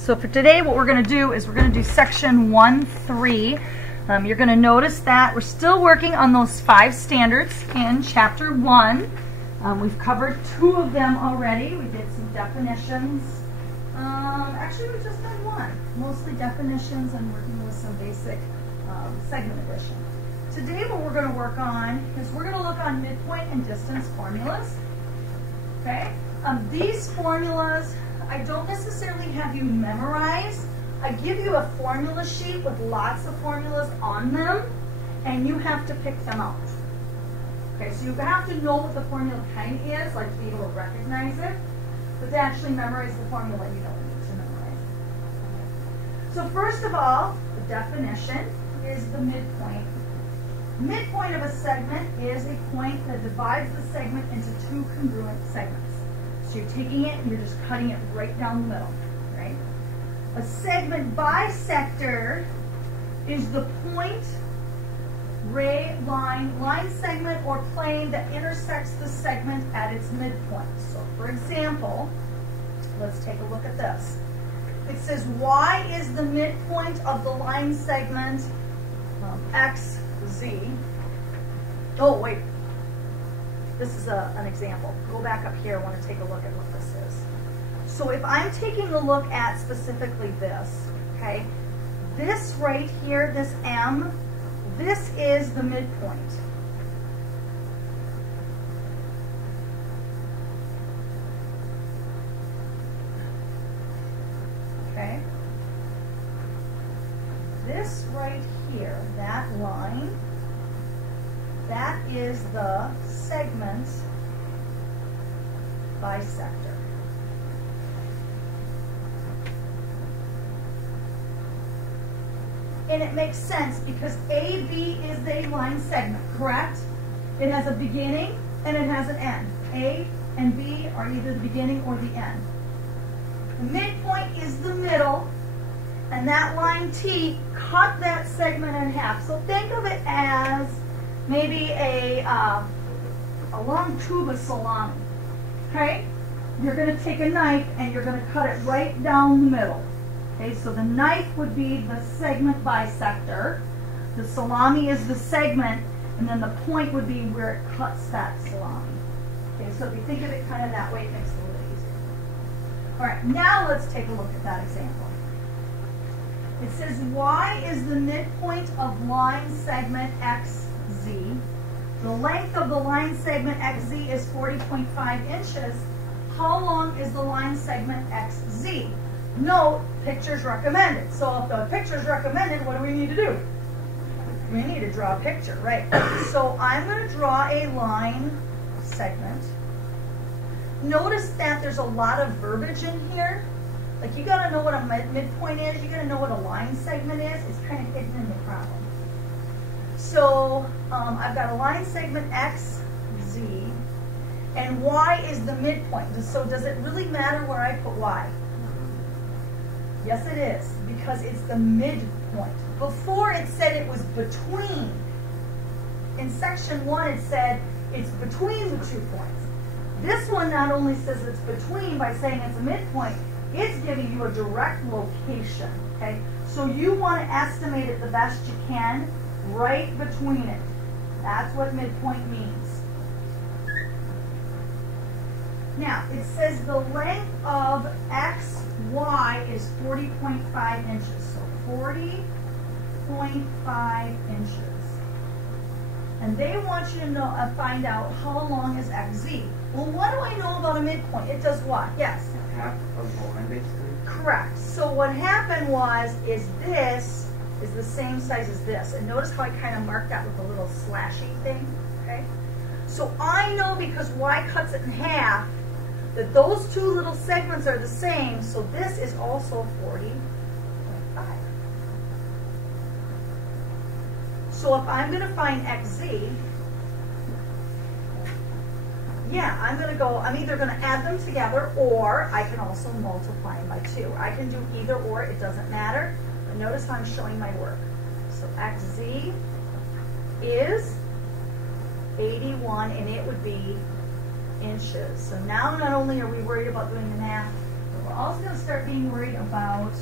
So for today, what we're going to do is we're going to do section 1-3. You're going to notice that we're still working on those 5 standards in chapter 1. We've covered 2 of them already. We did some definitions. Actually, we just done 1. Mostly definitions and working with some basic segment addition. Today, what we're going to work on is we're going to look on midpoint and distance formulas. Okay? These formulas, I don't necessarily have you memorize. I give you a formula sheet with lots of formulas on them, and you have to pick them out. Okay, so you have to know what the formula kind is, like to be able to recognize it, but to actually memorize the formula, you don't need to memorize it. So first of all, the definition is the midpoint. Midpoint of a segment is a point that divides the segment into 2 congruent segments. So you're taking it and you're just cutting it right down the middle, right? A segment bisector is the point, ray, line segment, or plane that intersects the segment at its midpoint. So for example, let's take a look at this. It says y is the midpoint of the line segment xz. Oh, wait. This is an example. Go back up here. I want to take a look at what this is. So if I'm taking a look at specifically this, okay, this right here, this M, this is the midpoint. Okay. This right here, that line, that is the segment bisector. And it makes sense because AB is a line segment, correct? It has a beginning and it has an end. A and B are either the beginning or the end. The midpoint is the middle, and that line T cut that segment in half. So think of it as maybe a long tube of salami, okay? You're going to take a knife and you're going to cut it right down the middle. Okay, so the knife would be the segment bisector, the salami is the segment, and then the point would be where it cuts that salami. Okay, so if you think of it kind of that way, it makes it a little easier. All right, now let's take a look at that example. It says y is the midpoint of line segment xz. The length of the line segment xz is 40.5 inches. How long is the line segment xz? Note, pictures recommended. So if the picture's recommended, what do we need to do? We need to draw a picture, right? So I'm going to draw a line segment. Notice that there's a lot of verbiage in here. Like, you got to know what a midpoint is. You got to know what a line segment is. It's kind of hidden in the problem. So I've got a line segment xz, and y is the midpoint. So does it really matter where I put y? Yes, it is, because it's the midpoint. Before it said it was between. In section 1 it said it's between the 2 points. This one not only says it's between by saying it's a midpoint, it's giving you a direct location, okay? So you want to estimate it the best you can right between it. That's what midpoint means. Now, it says the length of xy is 40.5 inches. So 40.5 inches. And they want you to find out how long is xz. Well, what do I know about a midpoint? It does what? Yes? Half of the line, basically. Correct. So what happened is this is the same size as this. And notice how I kind of marked that with a little slashy thing, okay? So I know because y cuts it in half that those 2 little segments are the same, so this is also 40.5. So if I'm going to find xz, yeah, I'm either going to add them together, or I can also multiply them by 2. I can do either or, it doesn't matter. But notice how I'm showing my work. So xz is 81, and it would be inches. So now not only are we worried about doing the math, we're also going to start being worried about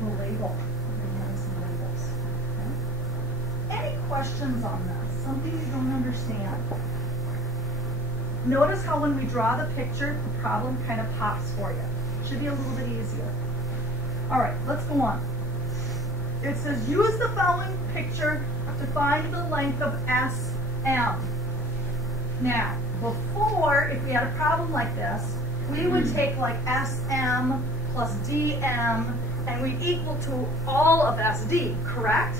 the label. We're going to have some labels. Okay? Any questions on this? Something you don't understand? Notice how when we draw the picture, the problem kind of pops for you. Should be a little bit easier. All right, let's go on. It says use the following picture to find the length of SM. Now, before, if we had a problem like this, we would take like SM plus DM and we'd equal to all of SD, correct?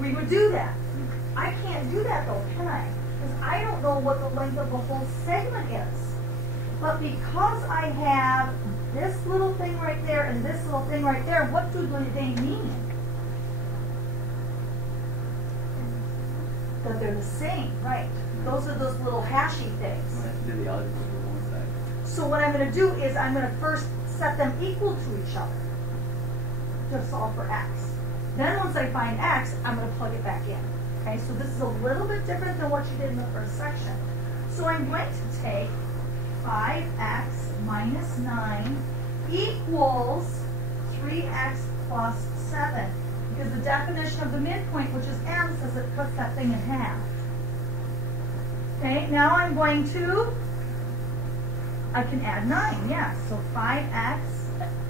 We would do that. I can't do that though, can I? Because I don't know what the length of the whole segment is. But because I have this little thing right there and this little thing right there, what do they mean? That they're the same, right? Those are those little hashy things. So what I'm going to do is I'm going to first set them equal to each other to solve for x. Then once I find x, I'm going to plug it back in. Okay, so this is a little bit different than what you did in the first section. So I'm going to take 5x minus 9 equals 3x plus 7. Because the definition of the midpoint, which is m, says it cuts that thing in half. Okay, now I'm going to, I can add 9, yeah. So 5x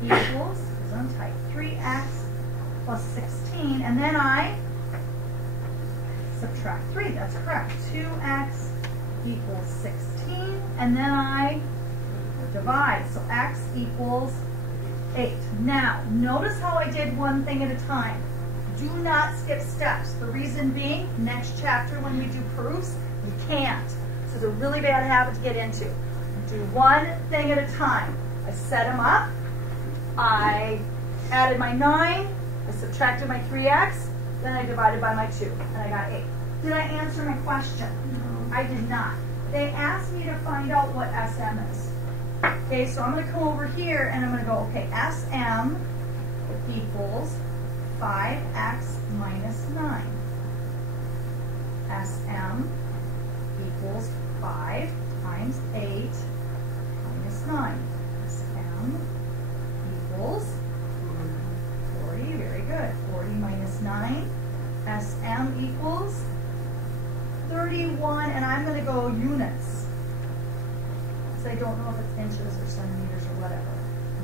equals, zone type, 3x plus 16. And then I subtract 3, that's correct. 2x equals 16. And then I divide. So x equals 8. Now, notice how I did one thing at a time. Do not skip steps. The reason being, next chapter when we do proofs, we can't. So it's a really bad habit to get into. Do one thing at a time. I set them up. I added my 9. I subtracted my 3x. Then I divided by my 2. And I got 8. Did I answer my question? No. I did not. They asked me to find out what SM is. Okay, so I'm going to come over here and I'm going to go, okay, SM equals 5x minus 9. SM equals 5 times 8 minus 9. SM equals 40, very good. 40 minus 9. SM equals 31, and I'm going to go units. So I don't know if it's inches or centimeters or whatever.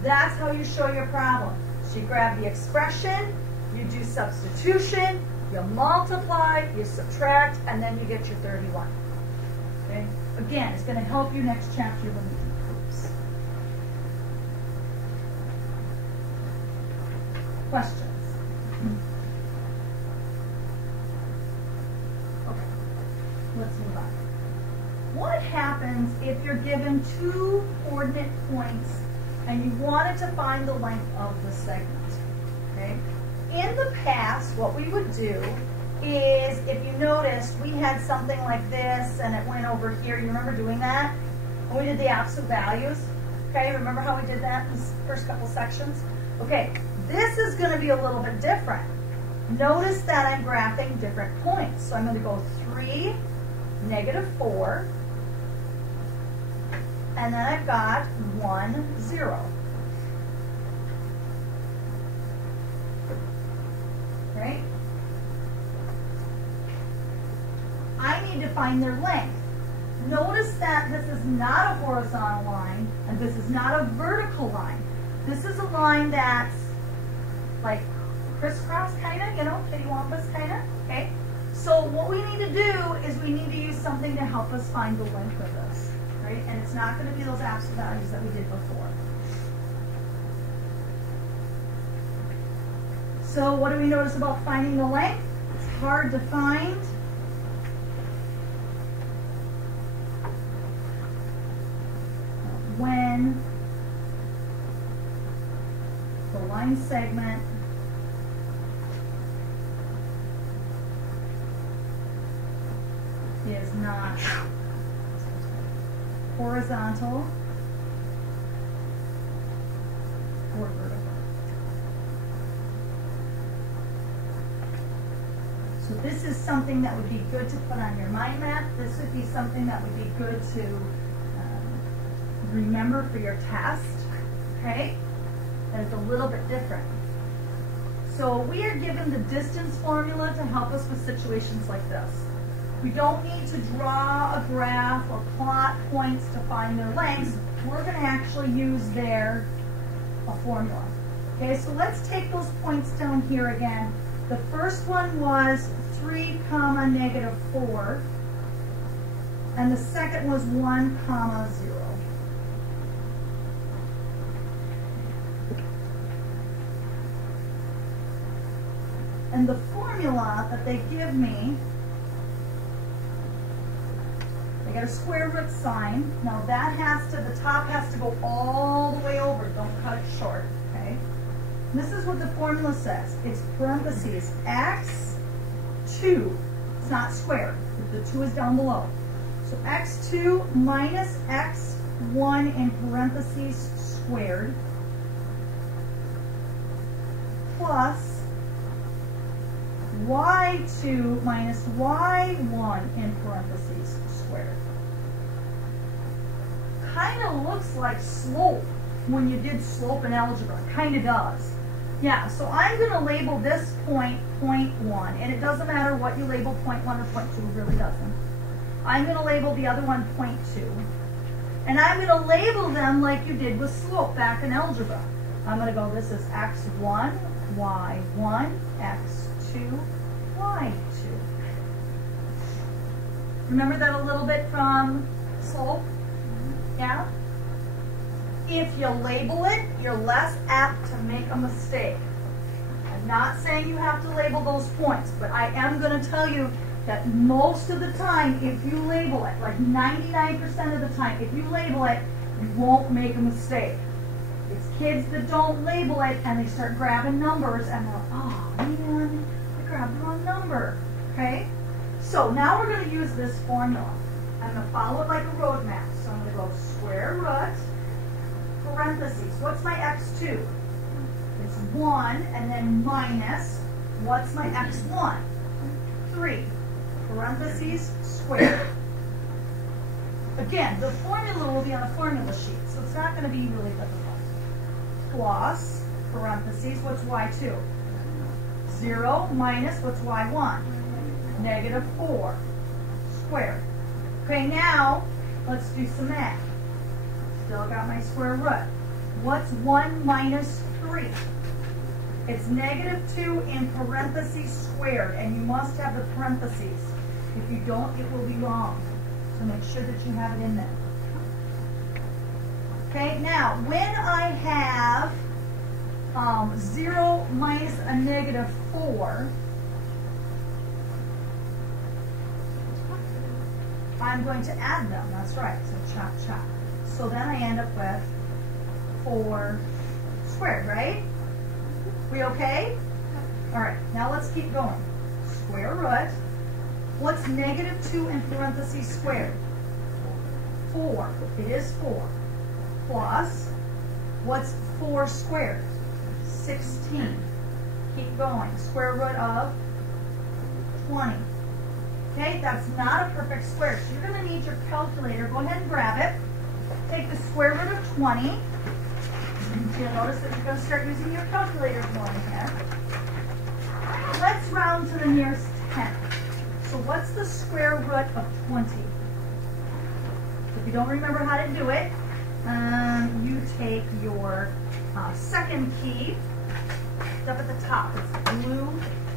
That's how you show your problem. So you grab the expression, you do substitution, you multiply, you subtract, and then you get your 31. Okay? Again, it's going to help you next chapter when we do proofs. Questions? Okay, let's move on. What happens if you're given 2 coordinate points and you wanted to find the length of the segment? Okay? In the past, what we would do is, if you noticed, we had something like this and it went over here. You remember doing that? And we did the absolute values. Okay, remember how we did that in the first couple sections? Okay, this is going to be a little bit different. Notice that I'm graphing different points. So I'm going to go 3, negative 4, and then I've got 1, 0. Right? I need to find their length. Notice that this is not a horizontal line, and this is not a vertical line. This is a line that's like crisscross, kind of, you know, kittywampus, kind of, okay? So what we need to do is we need to use something to help us find the length of this, right? And it's not going to be those absolute values that we did before. So what do we notice about finding the length? It's hard to find. When the line segment is not horizontal or vertical. So this is something that would be good to put on your mind map. This would be something that would be good to remember for your test, okay? And it's a little bit different. So we are given the distance formula to help us with situations like this. We don't need to draw a graph or plot points to find their lengths. We're going to actually use a formula. Okay, so let's take those points down here again. The first one was 3, negative 4. And the second was 1, 0. And the formula that they give me, they got a square root sign. Now that the top has to go all the way over. Don't cut it short, okay? And this is what the formula says. It's parentheses x2. It's not squared. The 2 is down below. So x2 minus x1 in parentheses squared plus y2 minus y1 in parentheses squared. Kind of looks like slope when you did slope in algebra. Kind of does. Yeah, so I'm going to label this point 1, and it doesn't matter what you label point 1 or point 2, it really doesn't. I'm going to label the other one point 2. And I'm going to label them like you did with slope back in algebra. I'm going to go, this is x1, y1, x2, y2. Remember that a little bit from slope? Yeah? If you label it, you're less apt to make a mistake. I'm not saying you have to label those points, but I am going to tell you that most of the time, if you label it, like 99% of the time, if you label it, you won't make a mistake. It's kids that don't label it and they start grabbing numbers and they're, oh man, I grabbed the wrong number. Okay? So now we're going to use this formula. I'm going to follow it like a road map. So I'm going to go square root, parentheses. What's my x2? It's 1, and then minus, what's my x1? 3. Parentheses squared. Again, the formula will be on a formula sheet, so it's not going to be really difficult. Plus, parentheses, what's y2? 0 minus, what's y1? Negative 4 squared. Okay, now let's do some math. Still got my square root. What's 1 minus 3? It's negative 2 in parentheses squared, and you must have the parentheses. If you don't, it will be wrong. So make sure that you have it in there. Okay, now when I have 0 minus a negative 4, I'm going to add them. That's right. So chop, chop. So then I end up with 4 squared, right? We okay? All right, now let's keep going. Square root. What's negative 2 in parentheses squared? 4. It is 4. Plus, what's 4 squared? 16. Keep going. Square root of 20. Okay, that's not a perfect square, so you're going to need your calculator. Go ahead and grab it. Take the square root of 20. You'll notice that you're going to start using your calculator more in here. Let's round to the nearest 10. So what's the square root of 20? If you don't remember how to do it, you take your second key, it's up at the top. It's blue,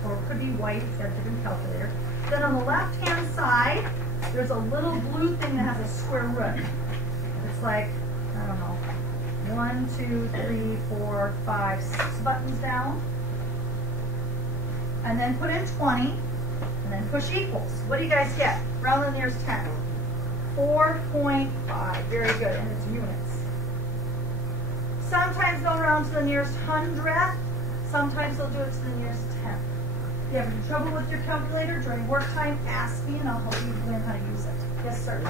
or it could be white if you have a different calculator. Then on the left-hand side, there's a little blue thing that has a square root. It's like, I don't know, 1, 2, 3, 4, 5, 6 buttons down. And then put in 20, and then push equals. What do you guys get? Round to the nearest 10. 4.5. Very good, and it's units. Sometimes they'll round to the nearest 100th. Sometimes they'll do it to the nearest 10th. If you have any trouble with your calculator during work time, ask me and I'll help you learn how to use it. Yes, sir?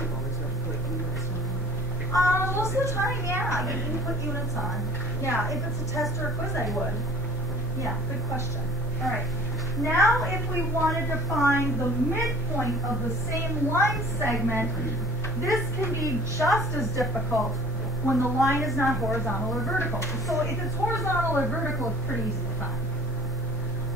Most of the time, yeah, you can put units on. Yeah, if it's a test or a quiz, I would. Yeah, good question. All right. Now, if we wanted to find the midpoint of the same line segment, this can be just as difficult when the line is not horizontal or vertical. So if it's horizontal or vertical, it's pretty easy to find.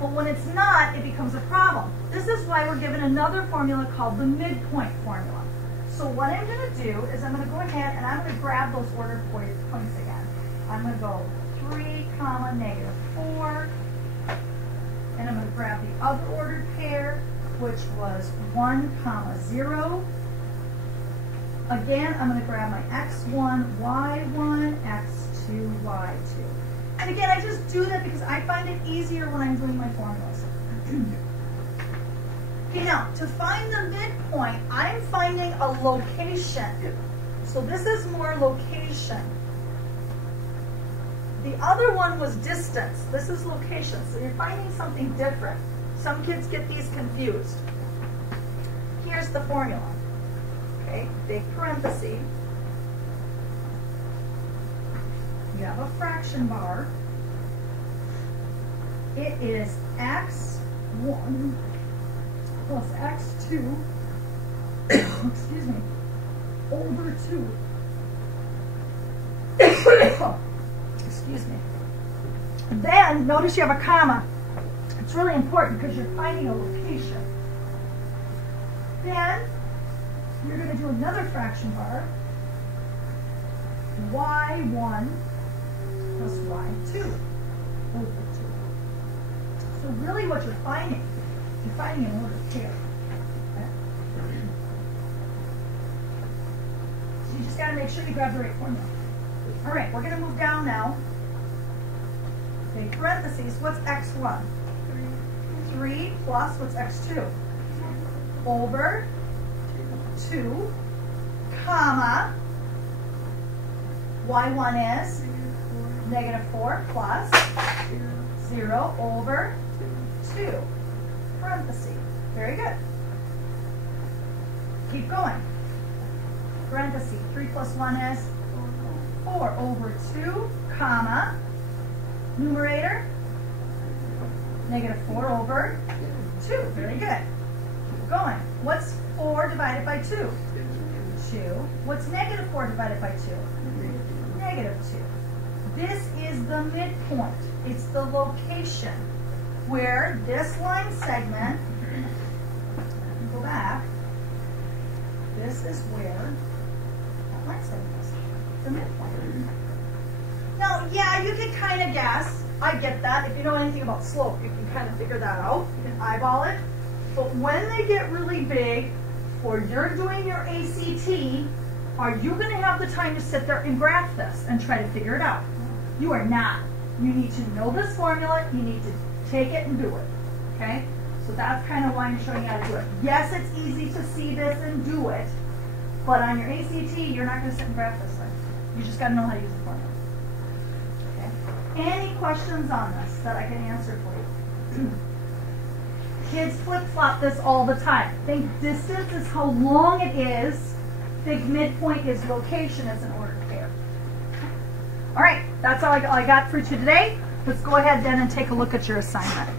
But when it's not, it becomes a problem. This is why we're given another formula called the midpoint formula. So what I'm going to do is I'm going to go ahead and I'm going to grab those ordered points again. I'm going to go 3, comma, negative 4. And I'm going to grab the other ordered pair, which was 1, comma, 0. Again, I'm going to grab my x1, y1, x2, y2. And again, I just do that because I find it easier when I'm doing my formulas. Okay, now, to find the midpoint, I'm finding a location. So this is more location. The other one was distance. This is location. So you're finding something different. Some kids get these confused. Here's the formula. Okay, big parenthesis. You have a fraction bar. It is x1 plus x2, excuse me, over 2. Excuse me. Then, notice you have a comma. It's really important because you're finding a location. Then, you're going to do another fraction bar. y1 plus y2 over 2. So really what you're finding an ordered pair. Okay? So you just got to make sure you grab the right formula. All right, we're going to move down now. Okay, parentheses, what's x1? 3 plus, what's x2? Over 2, comma, y1 is negative 4 plus 0 over 2, parenthesis. Very good. Keep going. Parenthesis, 3 plus 1 is 4 over 2, comma, numerator, negative 4 over 2. Very good. Keep going. What's 4 divided by 2? 2. What's negative 4 divided by 2? Negative 2. This is the midpoint. It's the location where this line segment, go back, this is where that line segment is. The midpoint. Now, yeah, you can kind of guess. I get that. If you know anything about slope, you can kind of figure that out. You can eyeball it. But when they get really big, or you're doing your ACT, are you going to have the time to sit there and graph this and try to figure it out? You are not. You need to know this formula. You need to take it and do it. Okay? So that's kind of why I'm showing you how to do it. Yes, it's easy to see this and do it, but on your ACT, you're not going to sit and graph this thing. You just got to know how to use the formula. Okay? Any questions on this that I can answer for you? Kids flip-flop this all the time. Think distance is how long it is. Think midpoint is location as an ordered pair. All right, that's all I got for you today. Let's go ahead then and take a look at your assignment.